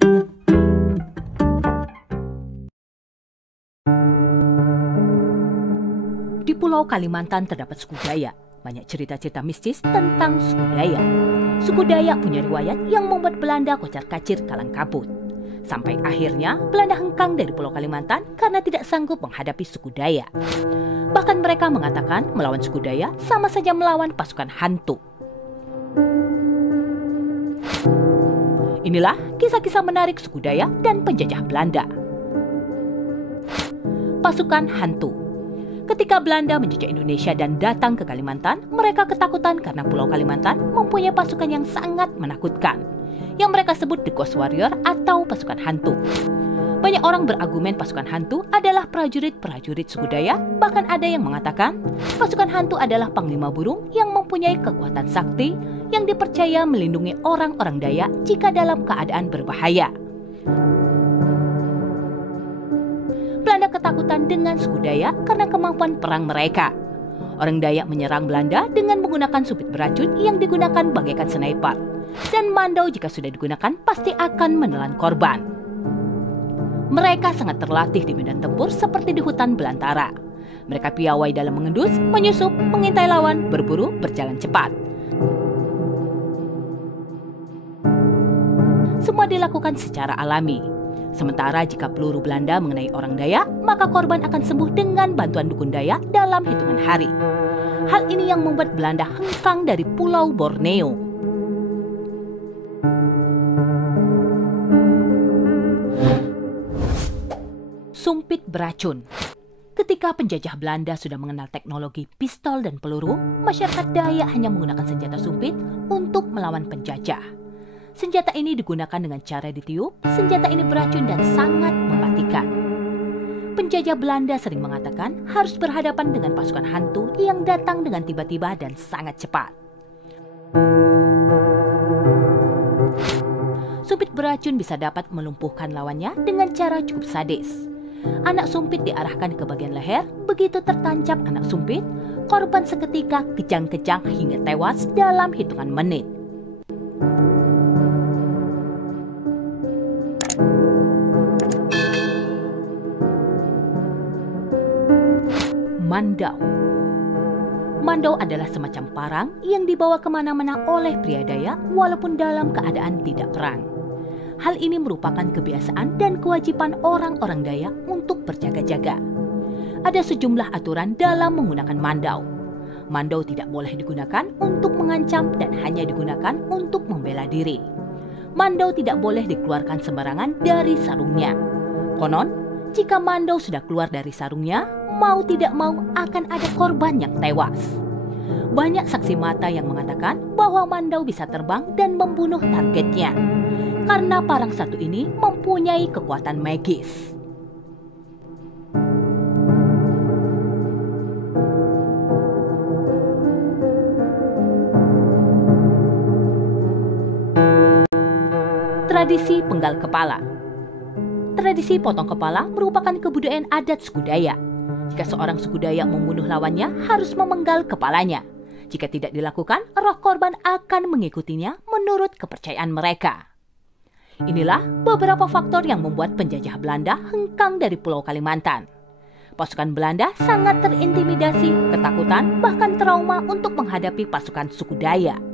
Di Pulau Kalimantan terdapat suku Dayak. Banyak cerita-cerita mistis tentang suku Dayak. Suku Dayak punya riwayat yang membuat Belanda kocar-kacir kalang kabut. Sampai akhirnya Belanda hengkang dari Pulau Kalimantan karena tidak sanggup menghadapi suku Dayak. Bahkan mereka mengatakan melawan suku Dayak sama saja melawan pasukan hantu. Inilah kisah-kisah menarik suku Dayak dan penjajah Belanda. Pasukan hantu. Ketika Belanda menjajah Indonesia dan datang ke Kalimantan, mereka ketakutan karena Pulau Kalimantan mempunyai pasukan yang sangat menakutkan, yang mereka sebut The Ghost Warrior atau pasukan hantu. Banyak orang berargumen pasukan hantu adalah prajurit-prajurit suku Dayak, bahkan ada yang mengatakan pasukan hantu adalah panglima burung yang mempunyai kekuatan sakti yang dipercaya melindungi orang-orang Dayak jika dalam keadaan berbahaya. Belanda ketakutan dengan suku Dayak karena kemampuan perang mereka. Orang Dayak menyerang Belanda dengan menggunakan sumpit beracun yang digunakan bagaikan sniper. Dan mandau jika sudah digunakan pasti akan menelan korban. Mereka sangat terlatih di medan tempur seperti di hutan belantara. Mereka piawai dalam mengendus, menyusup, mengintai lawan, berburu, berjalan cepat. Semua dilakukan secara alami. Sementara jika peluru Belanda mengenai orang Dayak, maka korban akan sembuh dengan bantuan dukun Dayak dalam hitungan hari. Hal ini yang membuat Belanda hengkang dari Pulau Borneo. Sumpit beracun. Ketika penjajah Belanda sudah mengenal teknologi pistol dan peluru, masyarakat Dayak hanya menggunakan senjata sumpit untuk melawan penjajah. Senjata ini digunakan dengan cara ditiup, senjata ini beracun dan sangat mematikan. Penjajah Belanda sering mengatakan harus berhadapan dengan pasukan hantu yang datang dengan tiba-tiba dan sangat cepat. Sumpit beracun bisa dapat melumpuhkan lawannya dengan cara cukup sadis. Anak sumpit diarahkan ke bagian leher, begitu tertancap anak sumpit, korban seketika kejang-kejang hingga tewas dalam hitungan menit. Mandau. Mandau adalah semacam parang yang dibawa kemana-mana oleh pria Dayak walaupun dalam keadaan tidak perang. Hal ini merupakan kebiasaan dan kewajiban orang-orang Dayak untuk berjaga-jaga. Ada sejumlah aturan dalam menggunakan mandau. Mandau tidak boleh digunakan untuk mengancam dan hanya digunakan untuk membela diri. Mandau tidak boleh dikeluarkan sembarangan dari sarungnya. Konon, jika mandau sudah keluar dari sarungnya, mau tidak mau akan ada korban yang tewas. Banyak saksi mata yang mengatakan bahwa mandau bisa terbang dan membunuh targetnya, karena parang satu ini mempunyai kekuatan magis. Tradisi penggal kepala. Tradisi potong kepala merupakan kebudayaan adat suku Dayak. Jika seorang suku Dayak membunuh lawannya, harus memenggal kepalanya. Jika tidak dilakukan, roh korban akan mengikutinya menurut kepercayaan mereka. Inilah beberapa faktor yang membuat penjajah Belanda hengkang dari Pulau Kalimantan. Pasukan Belanda sangat terintimidasi, ketakutan, bahkan trauma untuk menghadapi pasukan suku Dayak.